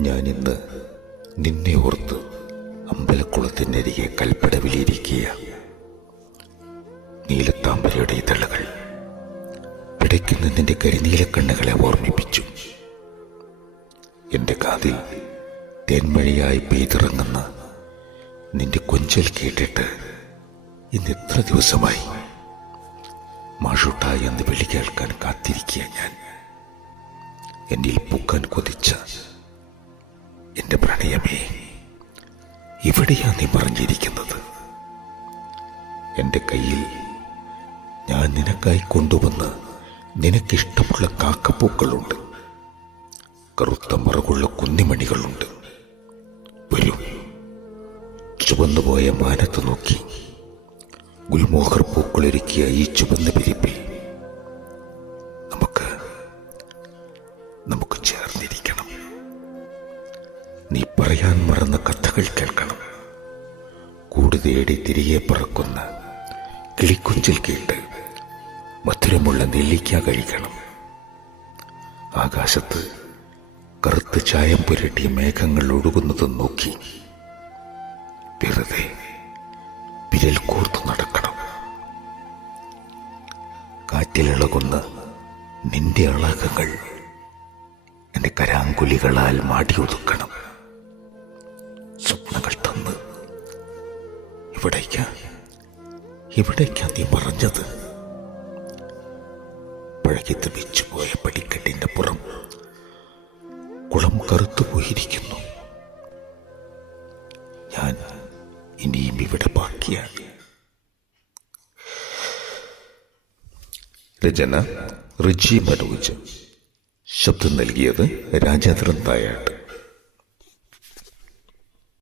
ഞാനിന്ന് നിന്നെ ഓർത്ത് അമ്പലക്കുളത്തിനരികെ കൽപ്പടവിലിരിക്കുക. നീലത്താമരയുടെ ഇതളുകൾ പിടയ്ക്കുന്ന നിന്റെ കരിനീലക്കണ്ണുകളെ ഓർമ്മിപ്പിച്ചു. എന്റെ കാതിൽ തേന്മഴയായി പെയ്തിറങ്ങുന്ന നിന്റെ കൊഞ്ചൽ കേട്ടിട്ട് ഇന്ന് എത്ര ദിവസമായി. മാഷൂട്ടായി എന്ന് വിളി കേൾക്കാൻ കാത്തിരിക്കുക ഞാൻ. എന്നിൽ പൂക്കാൻ കൊതിച്ച എന്റെ പ്രണയമേ, എവിടെയാ നീ മറിഞ്ഞിരിക്കുന്നത്? എന്റെ കയ്യിൽ ഞാൻ നിനക്കായി കൊണ്ടുവന്ന് നിനക്കിഷ്ടമുള്ള കാക്കപ്പൂക്കളുണ്ട്, കറുത്ത മറകുള്ള കുന്നിമണികളുണ്ട്. വരൂ, ചുവന്നുപോയ മാനത്ത് നോക്കി ഗുൽമോഹർ പൂക്കളൊരുക്കിയ ഈ ചുവന്ന വിരിപ്പിൽ നമുക്ക് ചേർന്നിരിക്കണം. നീ പറയാൻ മറന്ന കഥകൾ കേൾക്കണം. കൂടുതേടി തിരികെ പറക്കുന്ന കിളിക്കുഞ്ചിൽ കേട്ട് മധുരമുള്ള നെല്ലിക്ക കഴിക്കണം. ആകാശത്ത് കറുത്ത് ചായം പുരട്ടിയ മേഘങ്ങൾ ഒഴുകുന്നതും നോക്കി വെറുതെ വിരൽ കോർത്തു നടക്കണം. കാറ്റിലിളകുന്ന നിന്റെ അളകങ്ങൾ എന്റെ കരാങ്കുലികളാൽ മാടിയൊതുക്കണം. സ്വപ്നങ്ങൾ തന്ന് ഇവിടേക്കാ നീ മറഞ്ഞത്? പഴകിത്ത് വെച്ചുപോയ പടിക്കെട്ടിന്റെ പുറം കുളം കറുത്തുപോയിരിക്കുന്നു. ഞാൻ ഇനിയും ഇവിടെ ബാക്കിയാണ്. രചന റിജി മനോജ്. ശബ്ദം നൽകിയത് രാജേന്ദ്രൻ തായാട്ട്.